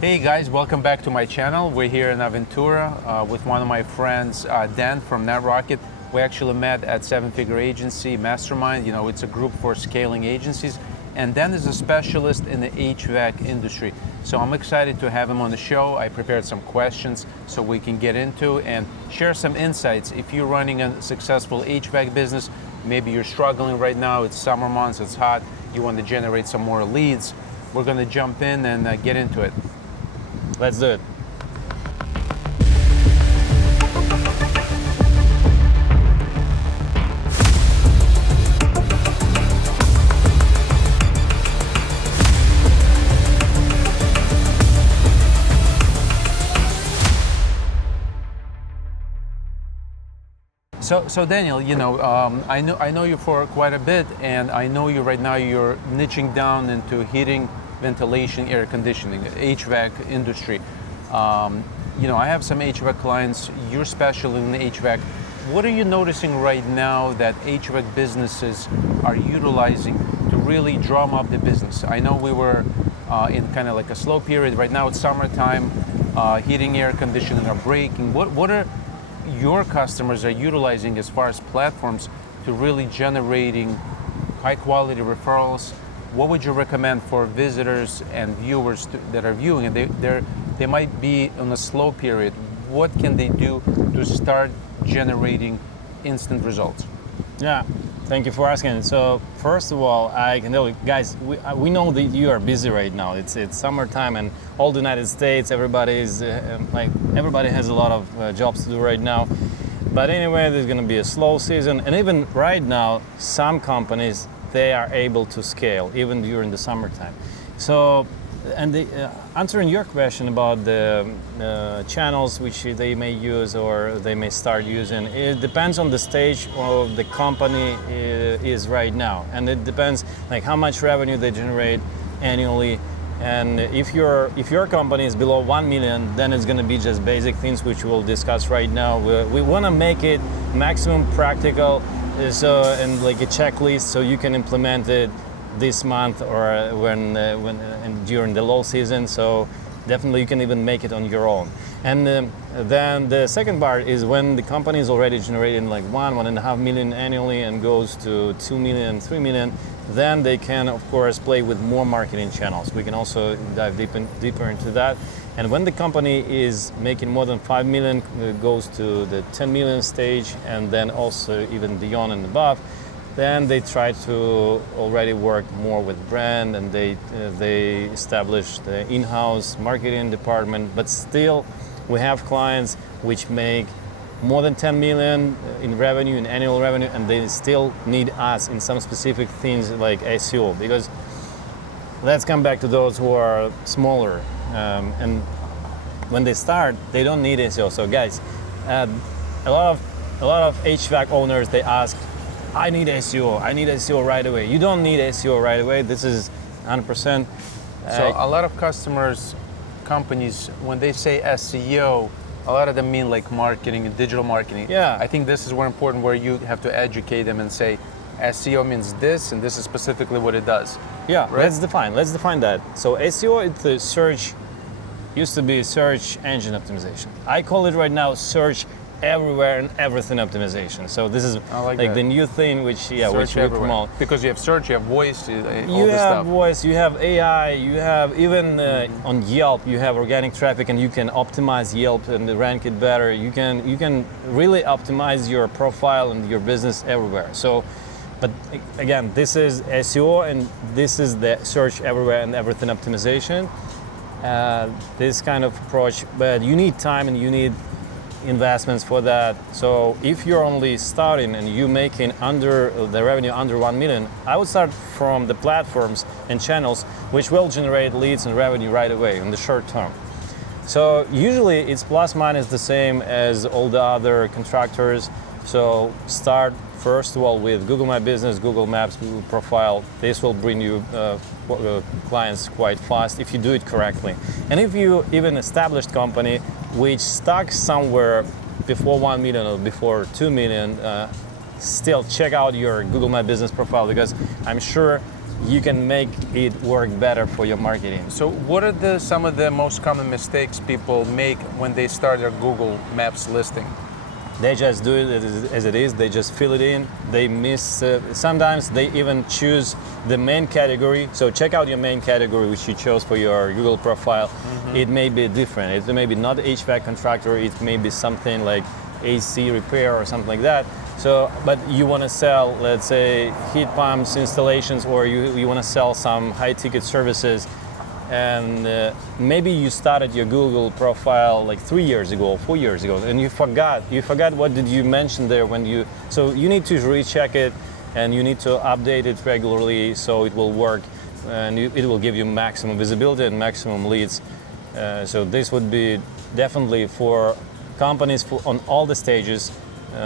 Hey guys, welcome back to my channel. We're here in Aventura with one of my friends, Dan from Netrocket. We actually met at Seven Figure Agency Mastermind. You know, it's a group for scaling agencies. And Dan is a specialist in the HVAC industry. So I'm excited to have him on the show. I prepared some questions so we can get into and share some insights. If you're running a successful HVAC business, maybe you're struggling right now, it's summer months, it's hot, you want to generate some more leads, we're going to jump in and get into it. Let's do it. So Daniel, you know, I know you for quite a bit, and I know you right now. You're niching down into heating, ventilation, air conditioning, HVAC industry. You know, I have some HVAC clients. You're special in HVAC. What are you noticing right now that HVAC businesses are utilizing to really drum up the business? I know we were in kind of like a slow period. Right now it's summertime. Heating, air conditioning are breaking. What are your customers are utilizing as far as platforms to really generating high quality referrals? What would you recommend for visitors and viewers that are viewing and they might be on a slow period? What can they do to start generating instant results? Yeah, thank you for asking. So first of all, I can tell you guys, we know that you are busy right now. It's summertime and all the United States, everybody has a lot of jobs to do right now. But anyway, there's going to be a slow season, and even right now, some companies, they are able to scale even during the summertime. So, and answering your question about the channels which they may use or they may start using, it depends on the stage of the company is right now, and it depends like how much revenue they generate annually. And if your company is below 1 million, then it's going to be just basic things which we'll discuss right now. We want to make it maximum practical, so and like a checklist so you can implement it this month or when and during the low season. So definitely you can even make it on your own. And then the second part is when the company is already generating like 1.5 million annually and goes to 2 million, 3 million, then they can of course play with more marketing channels. We can also dive deeper into that. And when the company is making more than 5 million, goes to the 10 million stage and then also even beyond and above, then they try to already work more with brand, and they establish the in-house marketing department. But still, we have clients which make more than 10 million in revenue, in annual revenue, and they still need us in some specific things like SEO. Because let's come back to those who are smaller, and when they start, they don't need SEO. So guys, a lot of HVAC owners, they ask, I need SEO. I need SEO right away. You don't need SEO right away. This is 100%. So a lot of customers, companies, when they say SEO, a lot of them mean like marketing and digital marketing. Yeah. I think this is where important, where you have to educate them and say, SEO means this, and this is specifically what it does. Yeah, right? let's define that. So SEO, it's the search, used to be search engine optimization. I call it right now search everywhere and everything optimization. So this is like the new thing which we promote. Because you have search, you have voice, all this stuff. You have voice, you have AI, you have even on Yelp, you have organic traffic, and you can optimize Yelp and rank it better. You can really optimize your profile and your business everywhere. So, but again, this is SEO, and this is the search everywhere and everything optimization. This kind of approach, but you need time and you need investments for that. So if you're only starting and you making the revenue under 1 million, I would start from the platforms and channels which will generate leads and revenue right away in the short term. So usually it's plus minus the same as all the other contractors. So start first of all with Google My Business, Google Maps, Google Profile. This will bring you clients quite fast if you do it correctly. And if you even established company which stuck somewhere before 1 million or before 2 million, still check out your Google My Business profile, because I'm sure you can make it work better for your marketing. So what are some of the most common mistakes people make when they start their Google Maps listing? They just do it as it is. They just fill it in. They miss. Sometimes they even choose the main category. So check out your main category, which you chose for your Google profile. It may be different. It may be not HVAC contractor. It may be something like AC repair or something like that. So, but you want to sell, let's say, heat pumps installations, or you want to sell some high-ticket services. And maybe you started your Google profile like 3 years ago, 4 years ago, and you forgot what did you mention there when you. So you need to recheck it, and you need to update it regularly so it will work, and it will give you maximum visibility and maximum leads. So this would be definitely for companies on all the stages.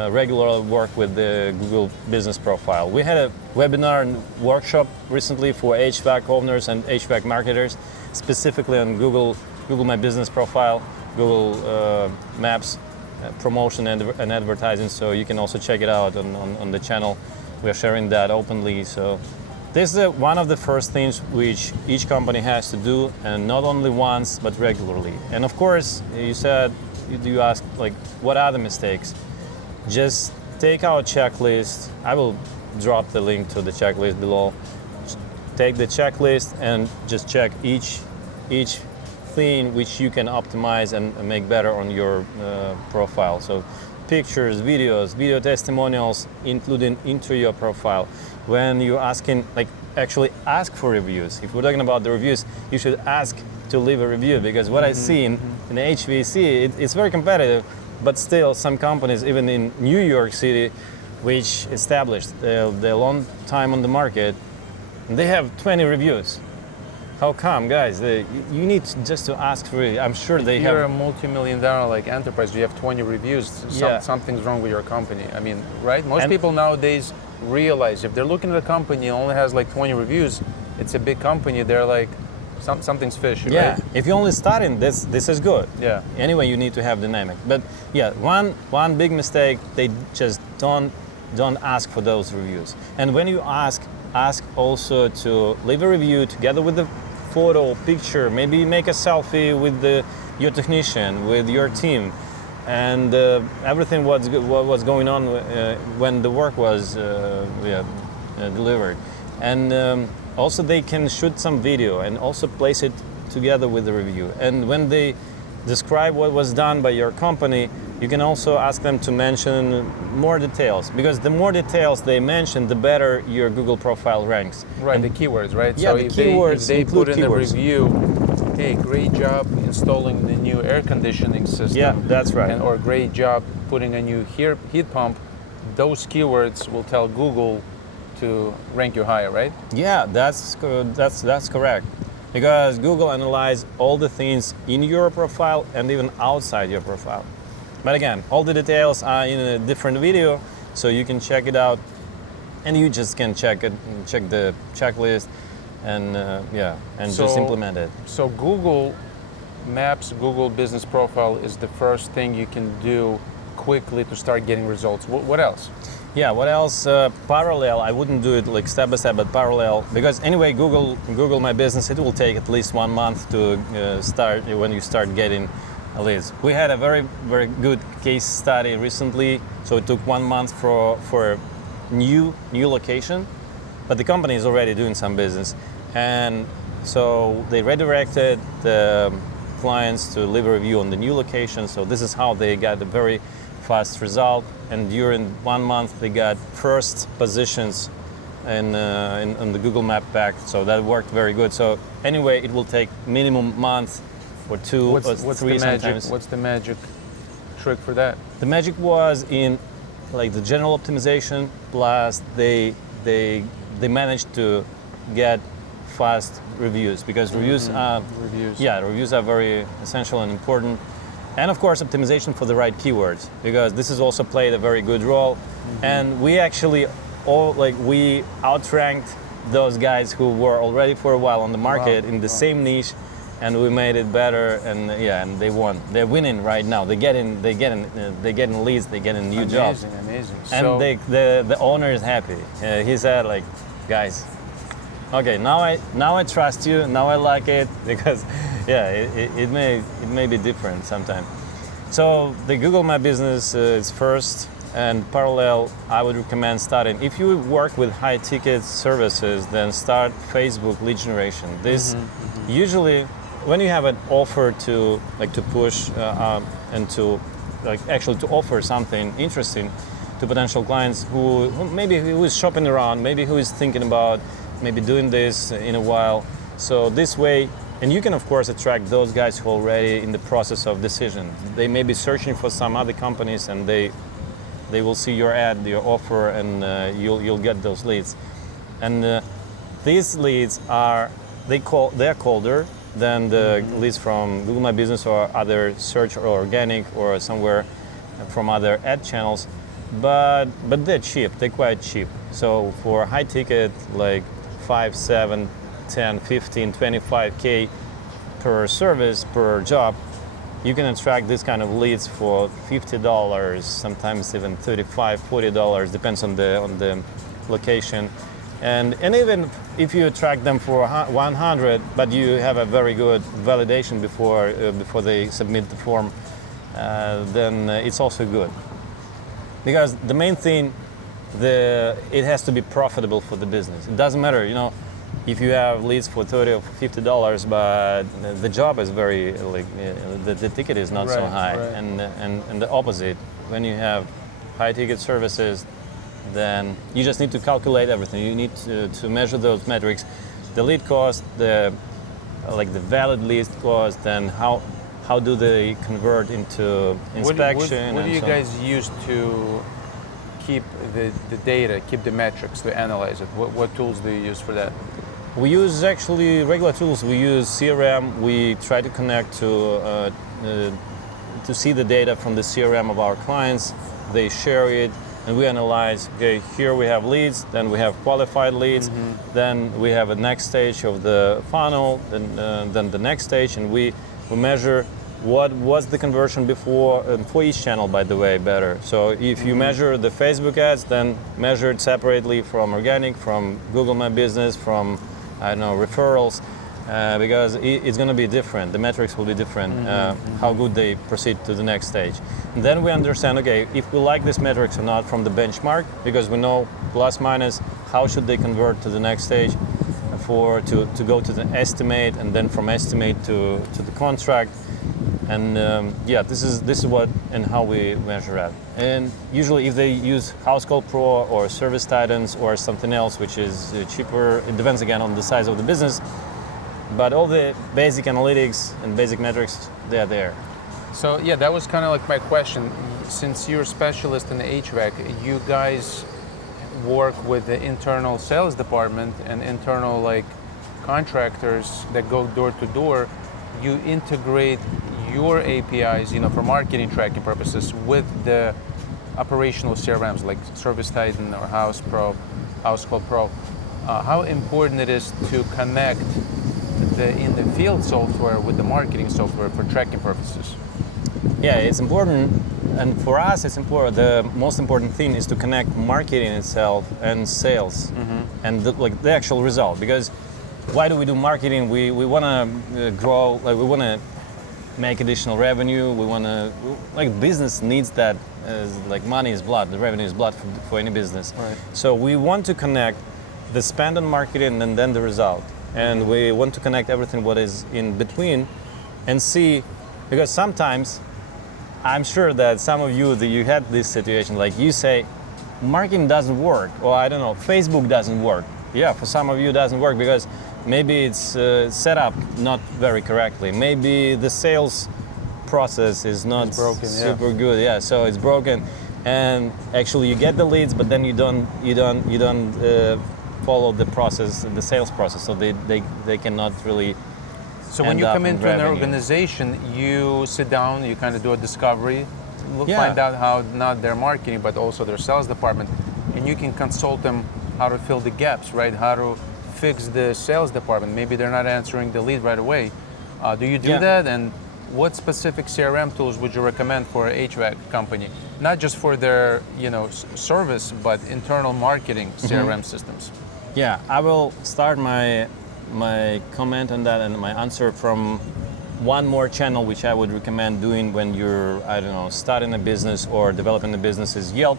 Regular work with the Google business profile. We had a webinar and workshop recently for HVAC owners and HVAC marketers, specifically on Google My Business Profile, Google Maps promotion and advertising. So you can also check it out on the channel. We are sharing that openly. So this is one of the first things which each company has to do, and not only once but regularly. And of course, you asked like, what are the mistakes? Just take our checklist. I will drop the link to the checklist below. Take the checklist and just check each thing which you can optimize and make better on your profile. So pictures, videos, video testimonials, including into your profile. When you're asking, like, actually ask for reviews. If we're talking about the reviews, you should ask to leave a review, because what I see in HVAC, it's very competitive. But still, some companies, even in New York City, which established they're long time on the market, they have 20 reviews. How come, guys? You need just to ask for it. I'm sure they have. If you're a multi-million-dollar like enterprise, you have 20 reviews. Something's wrong with your company. I mean, right? Most people nowadays realize if they're looking at a company that only has like 20 reviews, it's a big company. They're like, something's fishy, yeah, right? if you're only starting, this is good. Yeah. Anyway, you need to have dynamic. But yeah, one big mistake, they just don't ask for those reviews. And when you ask also to leave a review together with the photo, picture, maybe make a selfie with your technician, with your team, and everything what was going on when the work was delivered. And also, they can shoot some video and also place it together with the review. And when they describe what was done by your company, you can also ask them to mention more details, because the more details they mention, the better your Google profile ranks. Right, the keywords, right? Yeah, so the if keywords they put in keywords. the review, hey, great job installing the new air conditioning system. Yeah, that's right. Or great job putting a new heat pump, those keywords will tell Google to rank you higher, right? Yeah, that's correct. Because Google analyzes all the things in your profile and even outside your profile. But again, all the details are in a different video, so you can check it out, and you just can check the checklist, and just implement it. So Google Maps, Google Business Profile is the first thing you can do quickly to start getting results. What else? Yeah, what else? Parallel. I wouldn't do it like step by step, but parallel. Because anyway, Google My Business, it will take at least 1 month to start when you start getting leads. We had a very, very good case study recently. So it took 1 month for a new location, but the company is already doing some business, and so they redirected the clients to leave a review on the new location. So this is how they got a very fast result, and during 1 month they got first positions in the Google Map pack. So that worked very good. So anyway, it will take minimum month or two or three sometimes. What's the magic trick for that? The magic was in like the general optimization, plus they managed to get fast reviews, because reviews are very essential and important. And of course, optimization for the right keywords, because this has also played a very good role. And we actually we outranked those guys who were already for a while on the market in the same niche, and we made it better. And and they won. They're winning right now. They're getting leads. They're getting new jobs. Amazing. And So, the owner is happy. He said, like, guys, Okay, now I trust you. Now I like it because, yeah, it may be different sometimes. So the Google My Business is first, and parallel, I would recommend starting. If you work with high ticket services, then start Facebook lead generation. This usually, when you have an offer to push and to actually to offer something interesting to potential clients who is shopping around, maybe who is thinking about maybe doing this in a while. So this way, and you can of course attract those guys who are already in the process of decision. They may be searching for some other companies, and they will see your ad, your offer, and you'll get those leads. And these leads are colder than the leads from Google My Business or other search or organic or somewhere from other ad channels, but they're cheap. They're quite cheap. So for high ticket, like 5, 7, 10, 15, 25K per service, per job, you can attract this kind of leads for $50, sometimes even $35, $40, depends on the location. And even if you attract them for 100, but you have a very good validation before they submit the form, then it's also good. Because the main thing, it has to be profitable for the business. It doesn't matter, if you have leads for $30 or $50, but the job is very the ticket is not so high, right. And the opposite, when you have high ticket services, then you just need to calculate everything. You need to measure those metrics, the lead cost, the valid lead cost, and how do they convert into inspection. What do you guys use to keep the data, keep the metrics, to analyze it? What tools do you use for that? We use actually regular tools. We use CRM. We try to connect to see the data from the CRM of our clients. They share it, and we analyze. Okay, here we have leads, then we have qualified leads, then we have a next stage of the funnel, then the next stage, and we measure what was the conversion before, and for each channel, by the way, better. So if you measure the Facebook ads, then measure it separately from organic, from Google My Business, from referrals, because it's going to be different. The metrics will be different, how good they proceed to the next stage. And then we understand, okay, if we like these metrics or not from the benchmark, because we know plus minus, how should they convert to the next stage to go to the estimate, and then from estimate to the contract. And this is what and how we measure that. And usually if they use House Call Pro or Service Titans or something else which is cheaper, it depends again on the size of the business, but all the basic analytics and basic metrics, they're there. So yeah, that was kind of like my question. Since you're a specialist in HVAC, you guys work with the internal sales department and internal contractors that go door to door. You integrate your APIs, for marketing tracking purposes with the operational CRMs like Service Titan or House Call Pro. How important it is to connect the in the field software with the marketing software for tracking purposes? Yeah, it's important, and for us, it's important. The most important thing is to connect marketing itself and sales, and the actual result. Because why do we do marketing? We want to grow. We want to make additional revenue. We want to, business needs that. Money is blood. The revenue is blood for any business. Right. So we want to connect the spend on marketing and then the result. And we want to connect everything what is in between, and see, because sometimes I'm sure that some of you had this situation, like you say, marketing doesn't work, or I don't know, Facebook doesn't work. Yeah, for some of you it doesn't work because maybe it's set up not very correctly. Maybe the sales process is not broken, super good. Yeah, so it's broken, and actually you get the leads, but then you don't follow the process, the sales process. So they cannot really. So when you come into an organization, you sit down, you kind of do a discovery, find out how not their marketing, but also their sales department, and you can consult them how to fill the gaps, right? How to fix the sales department. Maybe they're not answering the lead right away. Do you do that? And what specific CRM tools would you recommend for an HVAC company? Not just for their service, but internal marketing CRM systems. Yeah, I will start my comment on that and my answer from one more channel which I would recommend doing when you're, I don't know, starting a business or developing a business is Yelp.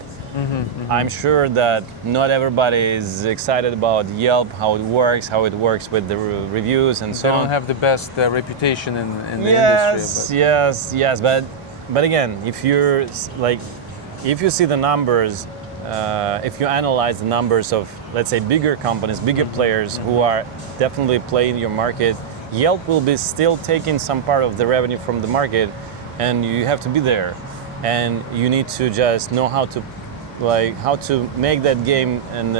I'm sure that not everybody is excited about Yelp, how it works with the reviews and so They on. don't have the best reputation in the Yes, industry. yes, but again, if you're like, if you see the numbers, if you analyze the numbers of, let's say, bigger companies, bigger players who are definitely playing your market, Yelp will be still taking some part of the revenue from the market, and you have to be there, and you need to just know how to make that game and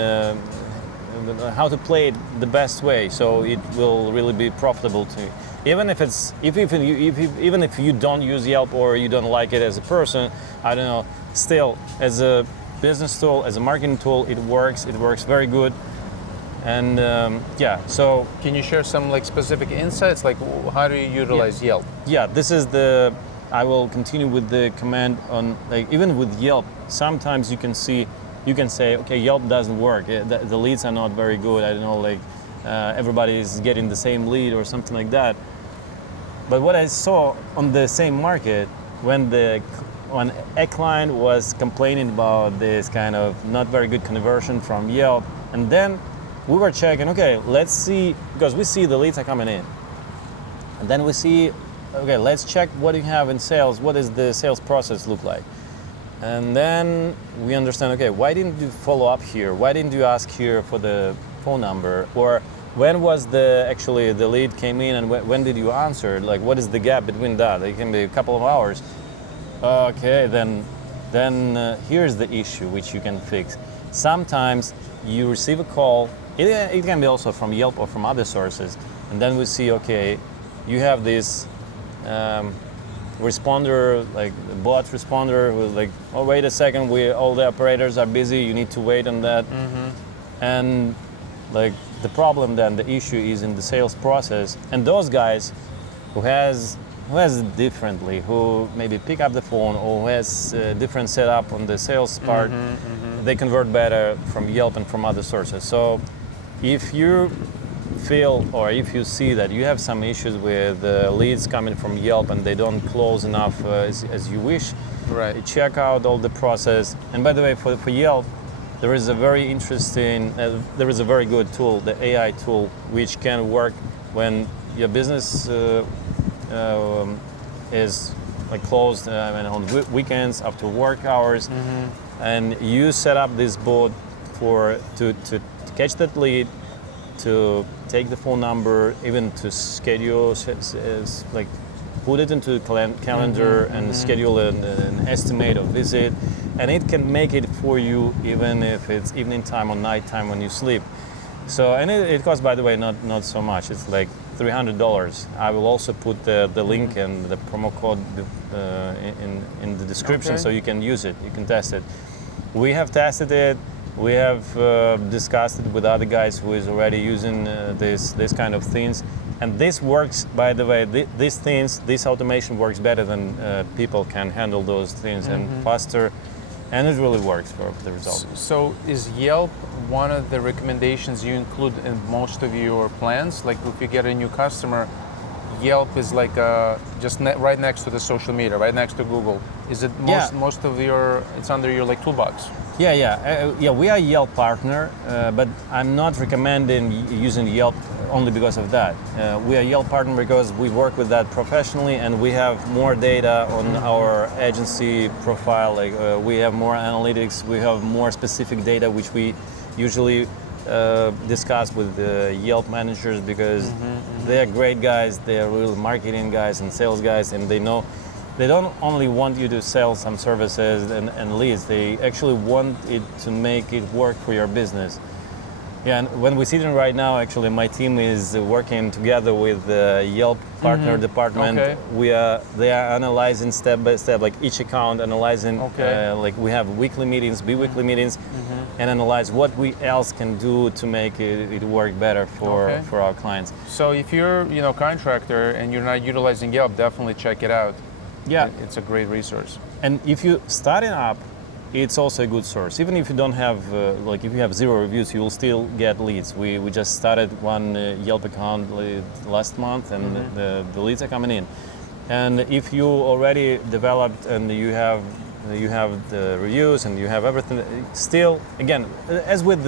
how to play it the best way, so it will really be profitable to you. Even if you don't use Yelp or you don't like it as a person, I don't know, still as a business tool, as a marketing tool, it works very good. And so Can you share some like specific insights, like how do you utilize Yelp? yeah, this is I will continue with the comment on, like, even with Yelp, sometimes you can say, okay, Yelp doesn't work. The leads are not very good. I don't know, like everybody is getting the same lead or something like that. But what I saw on the same market, when a client was complaining about this kind of not very good conversion from Yelp, and then we were checking, okay, let's see, because we see the leads are coming in. And then we see, okay, let's check what you have in sales. What does the sales process look like? And then we understand, okay, why didn't you follow up here? Why didn't you ask here for the phone number? Or when was actually the lead came in, and when did you answer? Like, what is the gap between that? It can be a couple of hours. Okay, then here's the issue which you can fix. Sometimes you receive a call. It can be also from Yelp or from other sources, and then we see, okay, you have this responder, like the bot responder, who's like, oh, wait a second, all the operators are busy, you need to wait on that. And like the problem then, the issue is in the sales process, and those guys who has it differently, who maybe pick up the phone or who has a different setup on the sales part, they convert better from Yelp and from other sources. So if you feel, or if you see that you have some issues with leads coming from Yelp and they don't close enough as you wish, Right. check out all the process. And by the way, for Yelp, there is a very interesting, there is a very good tool, the AI tool, which can work when your business is like closed on weekends, after work hours, and you set up this bot to catch that lead, to take the phone number, even to schedule, like put it into calendar and schedule an estimate of visit, and it can make it for you even if it's evening time or night time when you sleep. So, and it costs, by the way, not so much. It's like $300. I will also put the link and the promo code in the description, so you can use it, you can test it. We have tested it. We have discussed it with other guys who is already using this kind of things, and this works. By the way, this automation works better than people can handle those things, and faster, and it really works for the result. So is Yelp one of the recommendations you include in most of your plans? Like if you get a new customer, Yelp is like just right next to the social media, right next to Google. Is it most of your? It's under your like toolbox. Yeah. We are a Yelp partner, but I'm not recommending using Yelp only because of that. We are a Yelp partner because we work with that professionally, and we have more data on our agency profile. Like we have more analytics, we have more specific data, which we usually discuss with the Yelp managers, because they are great guys. They are real marketing guys and sales guys, and they know. They don't only want you to sell some services and leads, they actually want it to make it work for your business. Yeah, and when we're sitting right now, actually, my team is working together with the Yelp partner department. Okay. They are analyzing step by step, like each account, analyzing, like we have weekly meetings, bi-weekly meetings, and analyze what we else can do to make it work better for our clients. So if you're a contractor and you're not utilizing Yelp, definitely check it out. Yeah, it's a great resource. And if you starting up, it's also a good source. Even if you don't have, like if you have 0 reviews, you will still get leads. We just started one Yelp account last month, and the leads are coming in. And if you already developed and you have the reviews and you have everything, still, again, as with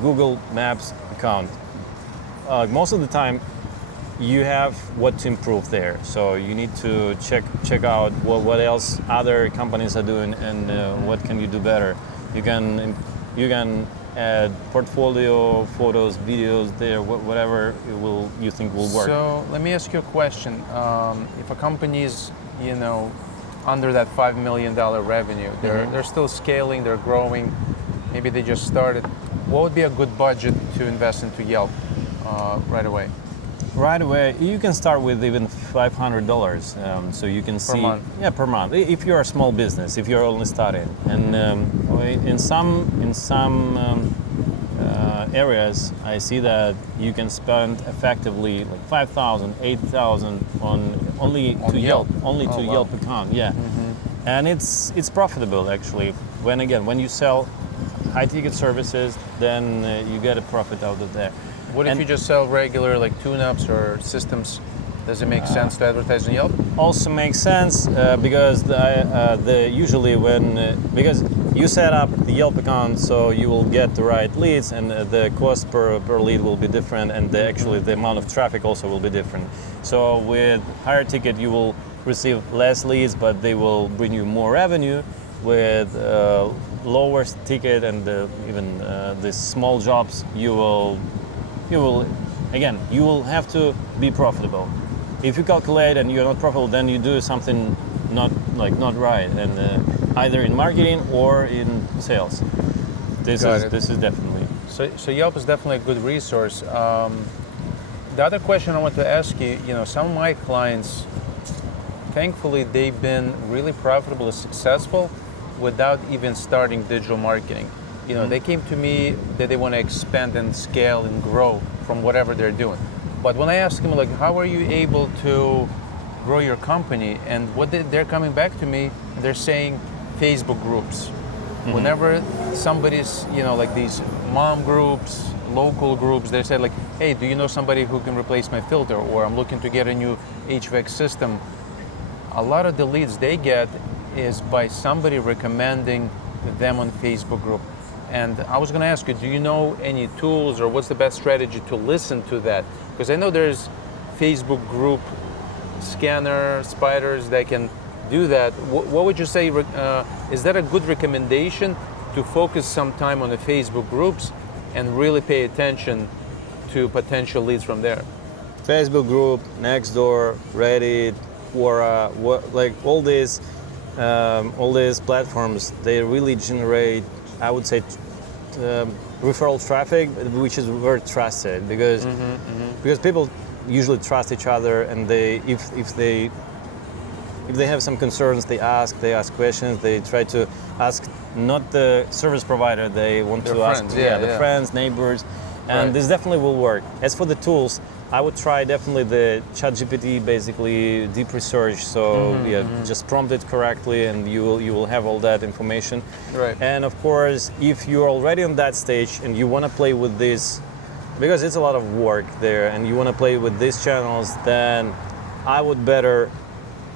Google Maps account, most of the time you have what to improve there. So you need to check out what else other companies are doing and what can you do better. You can add portfolio, photos, videos there, whatever you think will work. So let me ask you a question. If a company is, under that $5 million revenue, they're still scaling, they're growing, maybe they just started, what would be a good budget to invest into Yelp right away? Right away, you can start with even $500. So you can see per month. Yeah, per month. If you're a small business, if you're only starting, and in some areas, I see that you can spend effectively like 5,000, 8,000 on only to Yelp wow. account. Yeah, and it's profitable actually. When you sell high ticket services, then you get a profit out of there. What if you just sell regular like tune-ups or systems? Does it make sense to advertise on Yelp? Also makes sense because usually because you set up the Yelp account, so you will get the right leads, and the cost per lead will be different, and actually the amount of traffic also will be different. So with higher ticket, you will receive less leads, but they will bring you more revenue. With lower ticket and even the small jobs, you will have to be profitable. If you calculate and you're not profitable, then you do something not right, and either in marketing or in sales. This is definitely. So Yelp is definitely a good resource. The other question I want to ask you, some of my clients, thankfully, they've been really profitable and successful without even starting digital marketing. They came to me that they want to expand and scale and grow from whatever they're doing. But when I ask them, like, how are you able to grow your company? And they're coming back to me, they're saying Facebook groups. Whenever somebody's, like these mom groups, local groups, they say like, hey, do you know somebody who can replace my filter? Or I'm looking to get a new HVAC system. A lot of the leads they get is by somebody recommending them on Facebook group. And I was going to ask you, do you know any tools or what's the best strategy to listen to that? Because I know there's Facebook group scanner, spiders that can do that. What would you say, is that a good recommendation to focus some time on the Facebook groups and really pay attention to potential leads from there? Facebook group, Nextdoor, Reddit, Quora, all these platforms, they really generate, I would say, referral traffic, which is very trusted because people usually trust each other, and if they have some concerns, they ask questions. They try to ask not the service provider, they want to ask friends, neighbors, and this definitely will work. As for the tools, I would try definitely the ChatGPT, basically deep research. So just prompt it correctly, and you will have all that information. Right. And of course, if you're already on that stage and you want to play with this, because it's a lot of work there, and you want to play with these channels, then I would better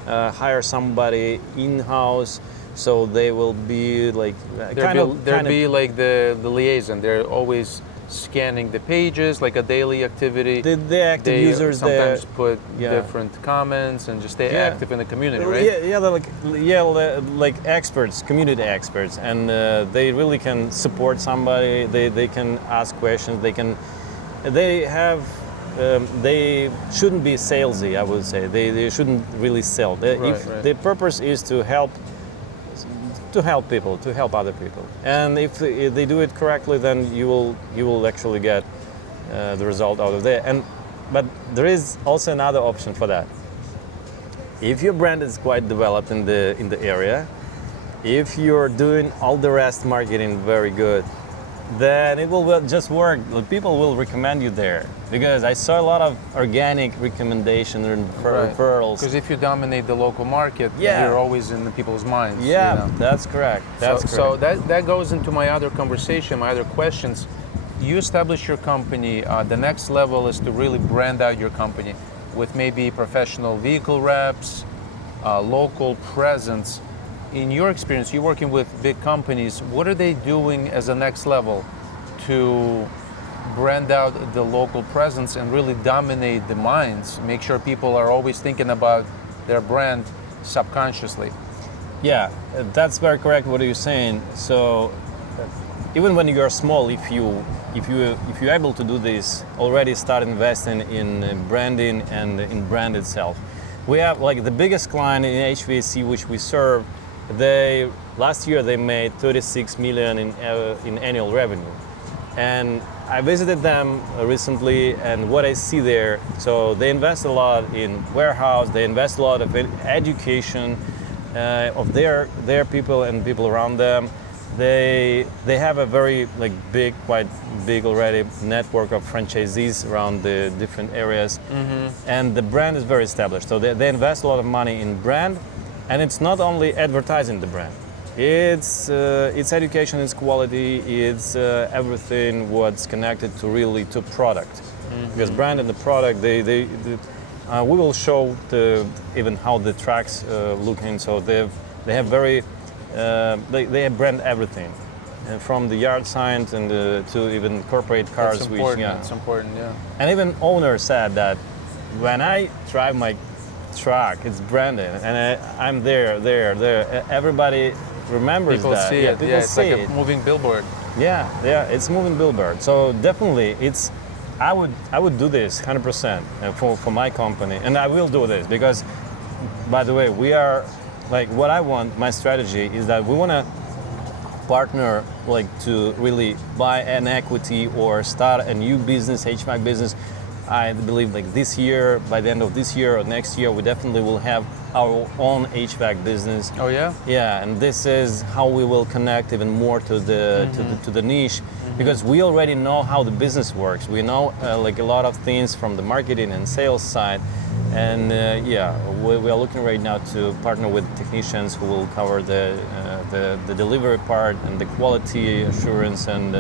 hire somebody in-house, so they will be like they'll be like the liaison. They're always scanning the pages, like a daily activity. The active users sometimes put different comments and just stay active in the community, right? They're like experts, community experts, and they really can support somebody. They can ask questions. They shouldn't be salesy, I would say. They shouldn't really sell. The purpose is to help people, to help other people. And if they do it correctly, then you will actually get the result out of there. But there is also another option for that. If your brand is quite developed in the area, if you're doing all the rest marketing very good, then it will just work. People will recommend you there because I saw a lot of organic recommendation and referrals. Because if you dominate the local market, Yeah. you're always in the people's minds. Yeah, you know? that's correct. So that goes into my other conversation, my other questions. You establish your company. The next level is to really brand out your company with maybe professional vehicle reps, local presence. In your experience, you're working with big companies. What are they doing as a next level to brand out the local presence and really dominate the minds? Make sure people are always thinking about their brand subconsciously. Yeah, that's very correct what you're saying. So even when you are small, if you're able to do this, already start investing in branding and in brand itself. We have like the biggest client in HVAC which we serve. Last year they made 36 million in annual revenue, and I visited them recently, and what I see there, so they invest a lot in warehouse, they invest a lot of education of their people and people around them. They have a very quite big already network of franchisees around the different areas, and the brand is very established. So they invest a lot of money in brand, and it's not only advertising the brand. It's education, it's quality, it's everything what's connected to really to product. Because brand and the product, we will show even how the trucks looking. So they have very they have brand everything, from the yard signs and to even corporate cars. It's important. It's important, yeah. And even owner said that when I drive my truck, it's branded, and I'm there. Everybody remembers people that. See yeah, it. People Yeah, it's see like it. a moving billboard. Yeah, it's moving billboard. So definitely, I would do this 100% for my company, and I will do this because, by the way, we are what I want. My strategy is that we want to partner to really buy an equity or start a new business, HVAC business. I believe this year, by the end of this year or next year, we definitely will have our own HVAC business. Oh yeah? Yeah, and this is how we will connect even more to the to the niche, because we already know how the business works. We know a lot of things from the marketing and sales side, and we are looking right now to partner with technicians who will cover the delivery part and the quality assurance and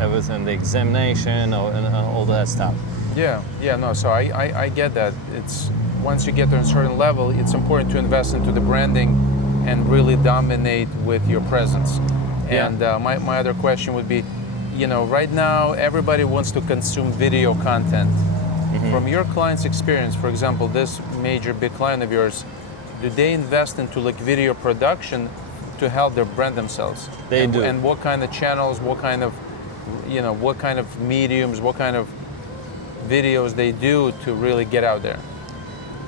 everything, the examination and all that stuff. Yeah, no, so I get that. It's once you get to a certain level, it's important to invest into the branding and really dominate with your presence. Yeah. And my other question would be, right now everybody wants to consume video content. From your client's experience, for example, this major big client of yours, do they invest into video production to help their brand themselves? They do. And what kind of channels, what kind of mediums, what kind of videos they do to really get out there?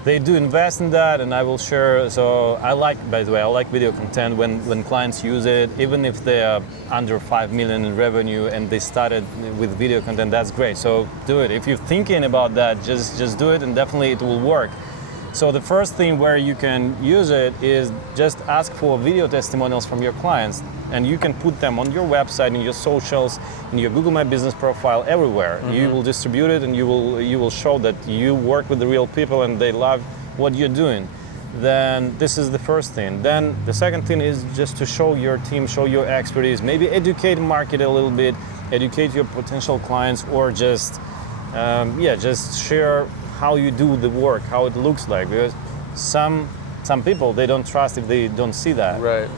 They do invest in that, and I will share. So by the way, I like video content when clients use it, even if they are under 5 million in revenue and they started with video content. That's great. So do it. If you're thinking about that, just do it, and definitely it will work. So the first thing where you can use it is just ask for video testimonials from your clients, and you can put them on your website, in your socials, in your Google My Business profile, everywhere. You will distribute it, and you will show that you work with the real people and they love what you're doing. Then this is the first thing. Then the second thing is just to show your team, show your expertise, maybe educate market a little bit, educate your potential clients, or just share how you do the work, how it looks like, because some people, they don't trust if they don't see that. Right.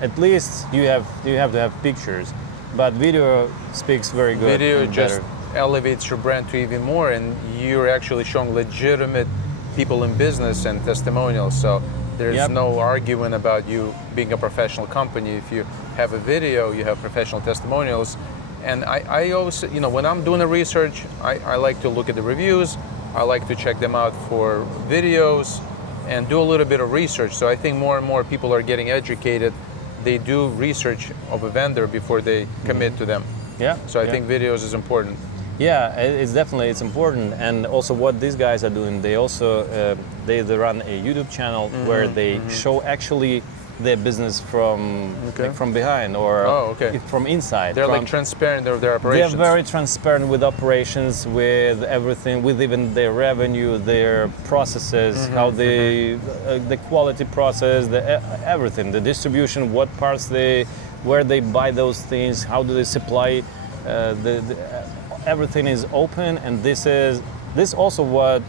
At least you have to have pictures, but video speaks very good. Video and just better. elevates your brand to even more, and you're actually showing legitimate people in business and testimonials. So there's no arguing about you being a professional company. If you have a video, you have professional testimonials. And I always, when I'm doing the research, I like to look at the reviews. I like to check them out for videos and do a little bit of research. So I think more and more people are getting educated. They do research of a vendor before they commit to them. Yeah. So I think videos is important. Yeah, it's important. And also what these guys are doing, they also they run a YouTube channel where they show actually their business from Okay. from behind or Oh, okay. from inside. They're from, like transparent of their they're operations. very transparent with operations, with everything, with even their revenue, their processes, how they, the quality process, everything, the distribution, what parts they, where they buy those things, how do they supply, everything is open, and this also what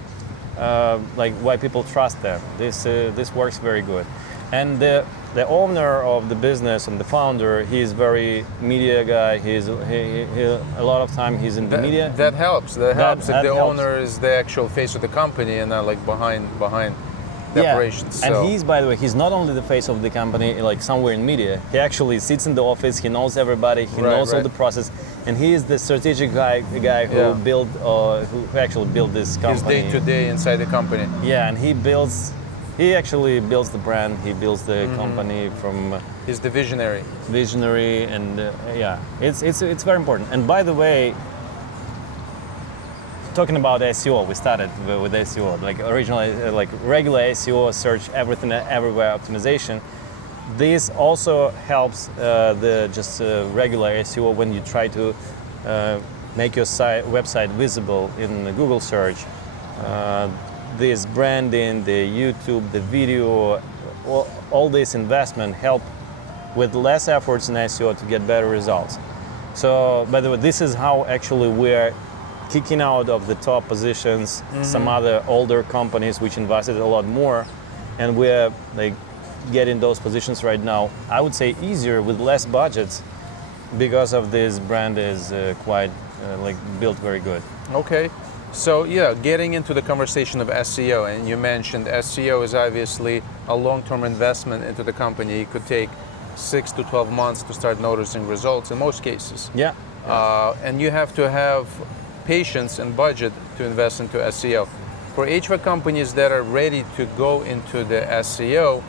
like why people trust them. This works very good, and the owner of the business and the founder, he's very media guy. He a lot of time he's in the media. That helps. That helps if that the helps. owner is the actual face of the company and not like behind the operations. And So he's, by the way, he's not only the face of the company, like somewhere in media. He actually sits in the office. He knows everybody. He knows all the process, and he is the strategic guy who who actually built this company. he's day to day inside the company. Yeah, and he actually builds the brand. He builds the company from He's the visionary. visionary, and yeah, it's very important. And by the way, talking about SEO, we started with SEO, like originally, like regular SEO, search everything everywhere optimization. This also helps the just regular SEO when you try to make your website visible in the Google search. This branding, the YouTube, the video, all this investment help with less efforts in SEO to get better results. So, by the way, this is how actually we're kicking out of the top positions some other older companies which invested a lot more, and we're like getting those positions right now. I would say easier with less budgets because of this brand is quite like built very good. Okay. So yeah, getting into the conversation of SEO, and you mentioned SEO is obviously a long-term investment into the company. It could take 6 to 12 months to start noticing results in most cases. Yeah. And you have to have patience and budget to invest into SEO. For HVAC companies that are ready to go into the SEO,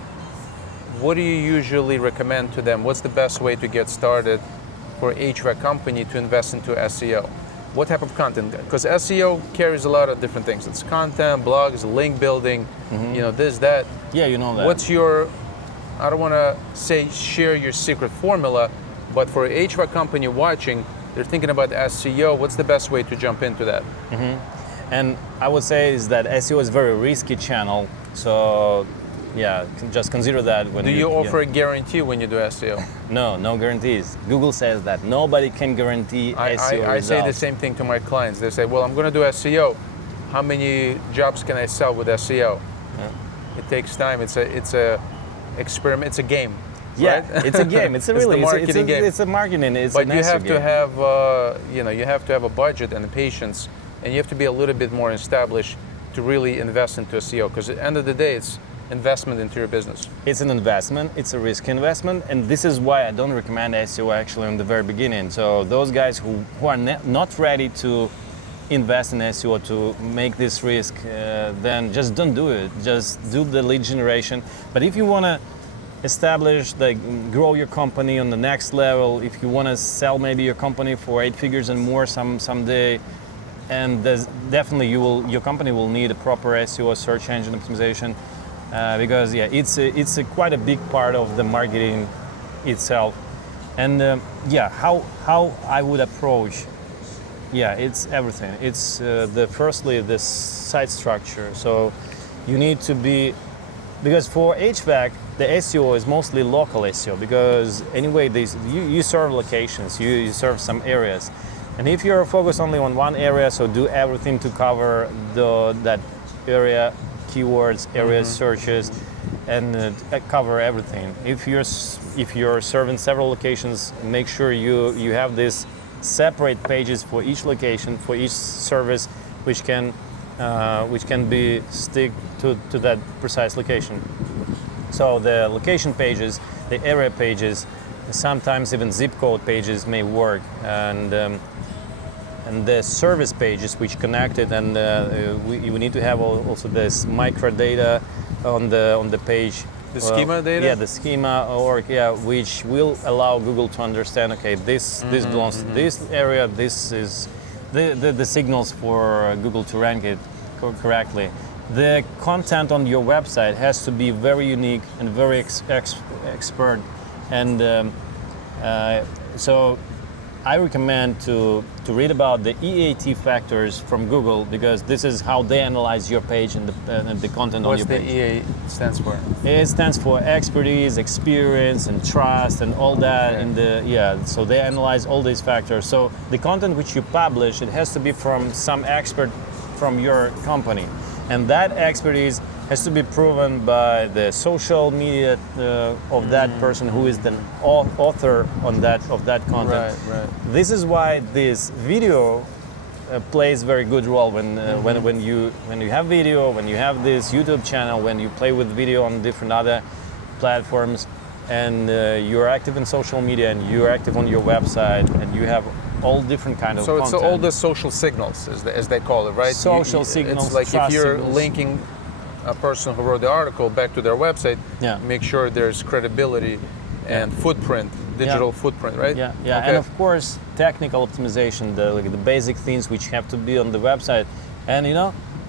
what do you usually recommend to them? What's the best way to get started for HVAC company to invest into SEO? What type of content? Because SEO carries a lot of different things. It's content, blogs, link building, this, that. Yeah, you know that. What's your, I don't want to say share your secret formula, but for a HVAC company watching, they're thinking about SEO, what's the best way to jump into that? And I would say is that SEO is a very risky channel. So yeah, just consider that when Do you offer a guarantee when you do SEO? No guarantees. Google says that nobody can guarantee SEO I say the results. same thing to my clients. They say, well, I'm going to do SEO. How many jobs can I sell with SEO? It takes time. It's a experiment. It's a game. Yeah, right? it's a game. It's a really the marketing game. It's a marketing. It's But an you SEO have game. to have you have to have a budget and a patience, and you have to be a little bit more established to really invest into SEO. Because at the end of the day, it's investment into your business. It's an investment, it's a risk investment, and this is why I don't recommend SEO actually in the very beginning. So those guys who are not ready to invest in SEO, to make this risk, then just don't do it. Just do the lead generation. But if you want to establish, like grow your company on the next level, if you want to sell maybe your company for 8 figures and more someday, and there's definitely your company will need a proper SEO, search engine optimization. Because yeah, it's quite a big part of the marketing itself, and how I would approach, it's everything. It's firstly the site structure. So you need to be, because for HVAC the SEO is mostly local SEO, because anyway you serve locations, you serve some areas, and if you're focused only on one area, so do everything to cover that area. Keywords, areas, searches, and cover everything. If you're serving several locations, make sure you have these separate pages for each location, for each service, which can be stick to that precise location. So the location pages, the area pages, sometimes even zip code pages may work, and the service pages which connected, and we need to have also this micro data on the page. The schema data? Yeah, the schema, which will allow Google to understand, okay, this belongs to this area, this is the signals for Google to rank it correctly. the content on your website has to be very unique and very expert. And so I recommend to read about the EAT factors from Google, because this is how they analyze your page and the content on your page. What's the EA stands for? It stands for expertise, experience, and trust, and all that. Okay. So they analyze all these factors. So the content which you publish, it has to be from some expert from your company, and that expertise has to be proven by the social media of that person who is the author of that content. Right. This is why this video plays very good role when you have video, when you have this YouTube channel, when you play with video on different other platforms, and you're active in social media, and you're active on your website, and you have all different kind of content. So it's all the social signals, as they call it, right? Social signals. It's like if you're signals. linking a person who wrote the article back to their website, make sure there's credibility and footprint, digital footprint, right? Yeah. Okay. And of course, technical optimization, the basic things which have to be on the website. And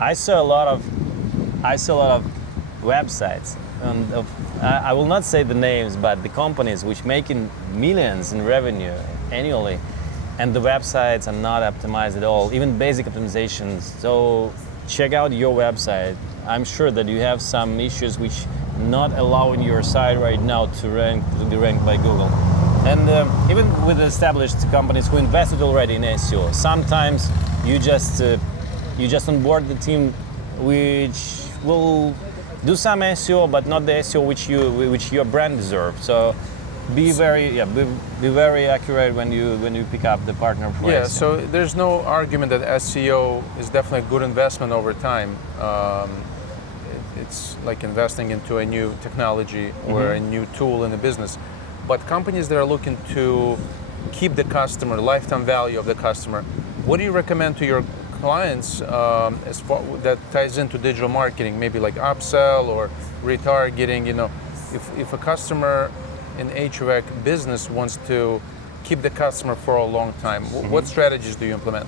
I saw a lot of websites, and I will not say the names, but the companies which making millions in revenue annually, and the websites are not optimized at all, even basic optimizations. So check out your website. I'm sure that you have some issues which not allowing your site right now to be ranked by Google. And even with established companies who invested already in SEO, sometimes you just onboard the team which will do some SEO, but not the SEO which your brand deserves. So be very accurate when you pick up the partner for SEO. So there's no argument that SEO is definitely a good investment over time. It's like investing into a new technology or a new tool in the business. But companies that are looking to keep the customer, lifetime value of the customer, what do you recommend to your clients as far that ties into digital marketing? Maybe like upsell or retargeting. If a customer in HVAC business wants to keep the customer for a long time, what strategies do you implement?